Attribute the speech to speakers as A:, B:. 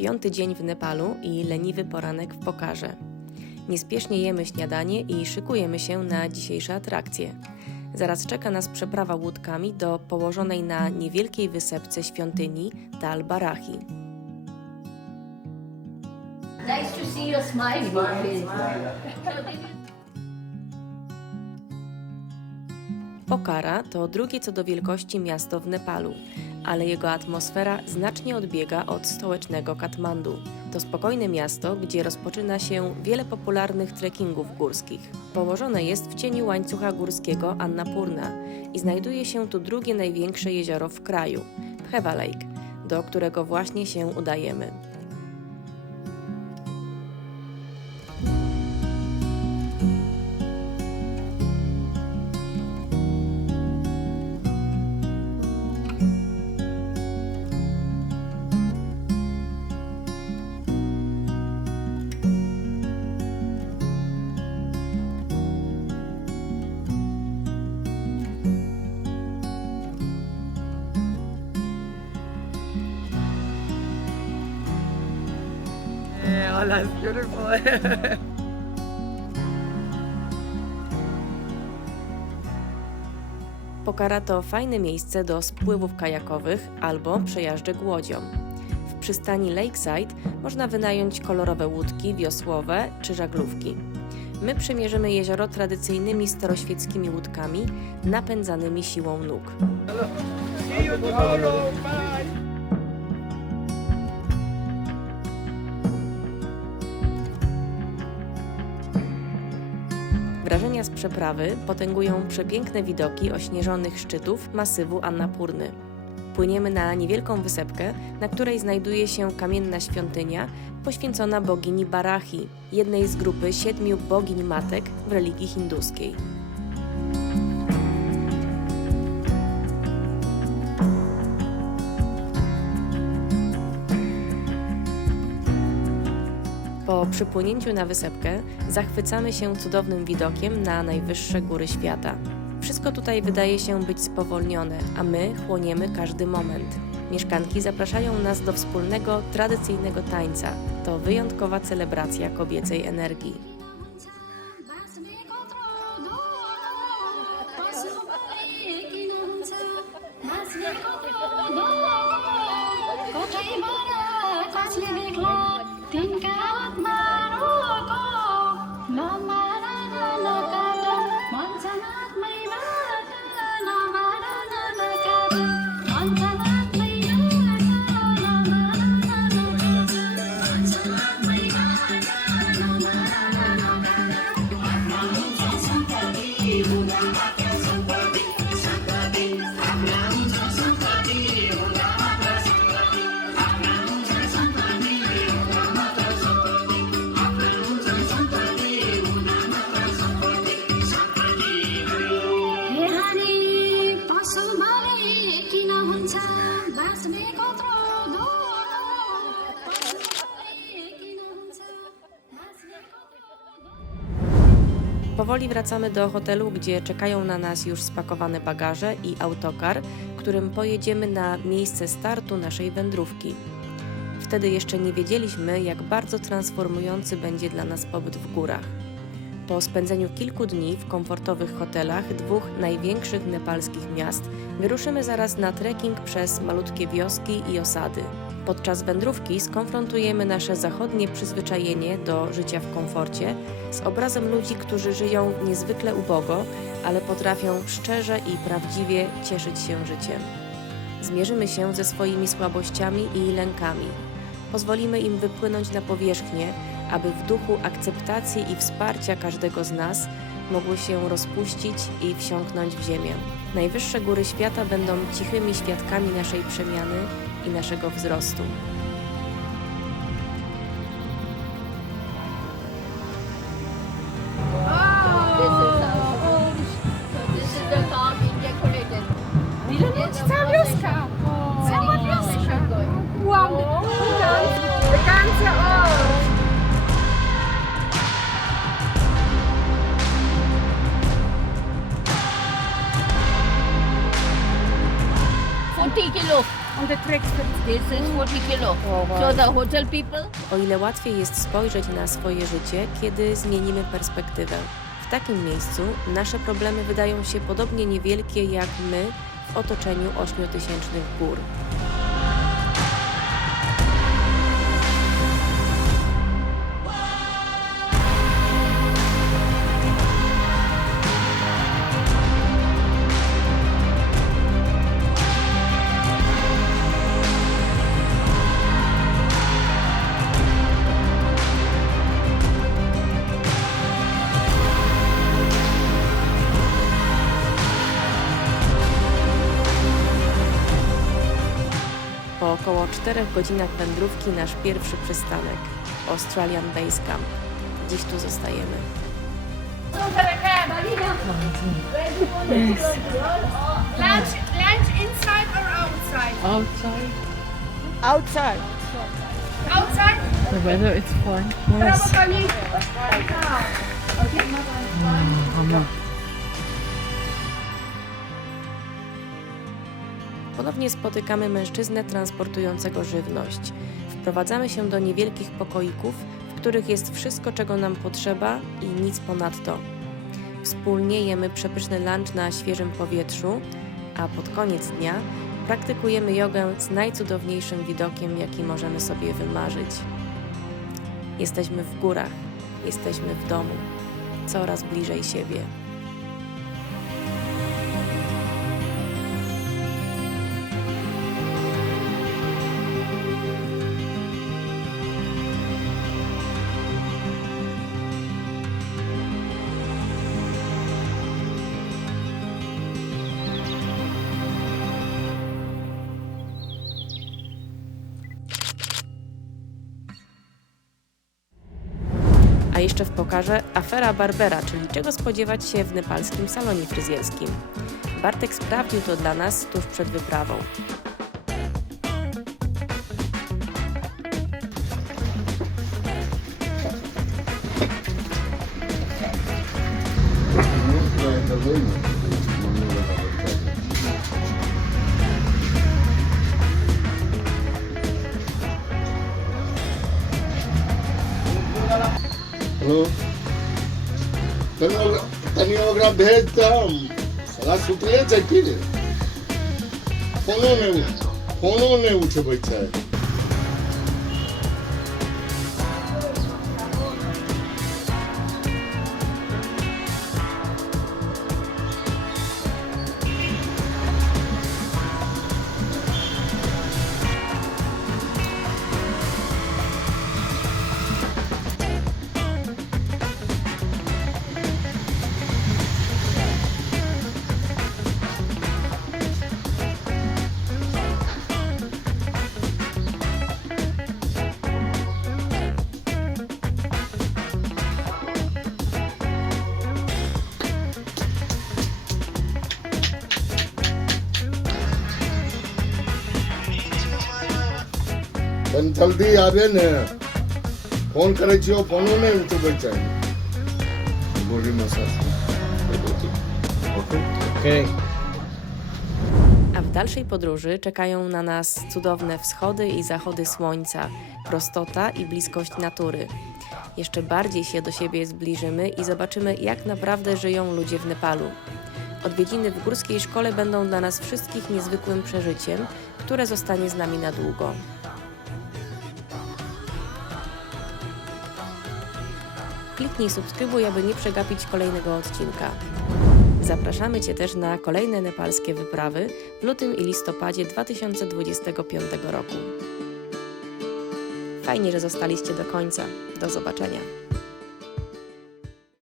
A: Piąty dzień w Nepalu i leniwy poranek w Pokarze. Niespiesznie jemy śniadanie i szykujemy się na dzisiejsze atrakcje. Zaraz czeka nas przeprawa łódkami do położonej na niewielkiej wysepce świątyni Tal Barahi.
B: Nice to see your smile.
A: Pokhara to drugie co do wielkości miasto w Nepalu, ale jego atmosfera znacznie odbiega od stołecznego Katmandu. To spokojne miasto, gdzie rozpoczyna się wiele popularnych trekkingów górskich. Położone jest w cieniu łańcucha górskiego Annapurna i znajduje się tu drugie największe jezioro w kraju, Pheva Lake, do którego właśnie się udajemy.
C: Yeah, oh, that's beautiful.
A: Pokhara to fajne miejsce do spływów kajakowych albo przejażdżek łodzią. W przystani Lakeside można wynająć kolorowe łódki wiosłowe czy żaglówki. My przemierzymy jezioro tradycyjnymi staroświeckimi łódkami napędzanymi siłą nóg.
C: See
A: Wrażenia z przeprawy potęgują przepiękne widoki ośnieżonych szczytów masywu Annapurny. Płyniemy na niewielką wysepkę, na której znajduje się kamienna świątynia poświęcona bogini Barahi, jednej z grupy siedmiu bogiń matek w religii hinduskiej. Po przypłynięciu na wysepkę zachwycamy się cudownym widokiem na najwyższe góry świata. Wszystko tutaj wydaje się być spowolnione, a my chłoniemy każdy moment. Mieszkanki zapraszają nas do wspólnego, tradycyjnego tańca. To wyjątkowa celebracja kobiecej energii.
D: Good.
A: Powoli wracamy do hotelu, gdzie czekają na nas już spakowane bagaże i autokar, którym pojedziemy na miejsce startu naszej wędrówki. Wtedy jeszcze nie wiedzieliśmy, jak bardzo transformujący będzie dla nas pobyt w górach. Po spędzeniu kilku dni w komfortowych hotelach dwóch największych nepalskich miast, wyruszymy zaraz na trekking przez malutkie wioski i osady. Podczas wędrówki skonfrontujemy nasze zachodnie przyzwyczajenie do życia w komforcie z obrazem ludzi, którzy żyją niezwykle ubogo, ale potrafią szczerze i prawdziwie cieszyć się życiem. Zmierzymy się ze swoimi słabościami i lękami. Pozwolimy im wypłynąć na powierzchnię, aby w duchu akceptacji i wsparcia każdego z nas mogły się rozpuścić i wsiąknąć w ziemię. Najwyższe góry świata będą cichymi świadkami naszej przemiany i naszego wzrostu.
B: This is 40 kilo. So the hotel people,
A: O ile łatwiej jest spojrzeć na swoje życie, kiedy zmienimy perspektywę. W takim miejscu nasze problemy wydają się podobnie niewielkie jak my w otoczeniu ośmiotysięcznych gór. Po około 4 godzinach wędrówki nasz pierwszy przystanek Australian Base Camp. Dziś tu zostajemy.
E: lunch, lunch inside or outside?
C: Outside.
E: Outside. Outside?
C: The weather is fine.
E: Brawo, Kali.
A: Ponownie spotykamy mężczyznę transportującego żywność. Wprowadzamy się do niewielkich pokoików, w których jest wszystko, czego nam potrzeba i nic ponadto. Wspólnie jemy przepyszny lunch na świeżym powietrzu, a pod koniec dnia praktykujemy jogę z najcudowniejszym widokiem, jaki możemy sobie wymarzyć. Jesteśmy w górach, jesteśmy w domu, coraz bliżej siebie. A jeszcze w pokarze afera Barbera, czyli czego spodziewać się w nepalskim salonie fryzjerskim. Bartek sprawdził to dla nas tuż przed wyprawą.
F: Hello hello আমি ওরা ভেজতাম সারা সুতলে চাই কি রে ফোনও নেই ফোনও নেই উঠে বসে तनी जल्दी आबे ने फोन करै छियौ फोनो नहि उठबै छै body massage
C: Okay.
A: A w dalszej podróży czekają na nas cudowne wschody i zachody słońca, prostota i bliskość natury. Jeszcze bardziej się do siebie zbliżymy i zobaczymy, jak naprawdę żyją ludzie w Nepalu. Odwiedziny w górskiej szkole będą dla nas wszystkich niezwykłym przeżyciem, które zostanie z nami na długo. Kliknij subskrybuj, aby nie przegapić kolejnego odcinka. Zapraszamy Cię też na kolejne nepalskie wyprawy w lutym i listopadzie 2025 roku. Fajnie, że zostaliście do końca. Do zobaczenia.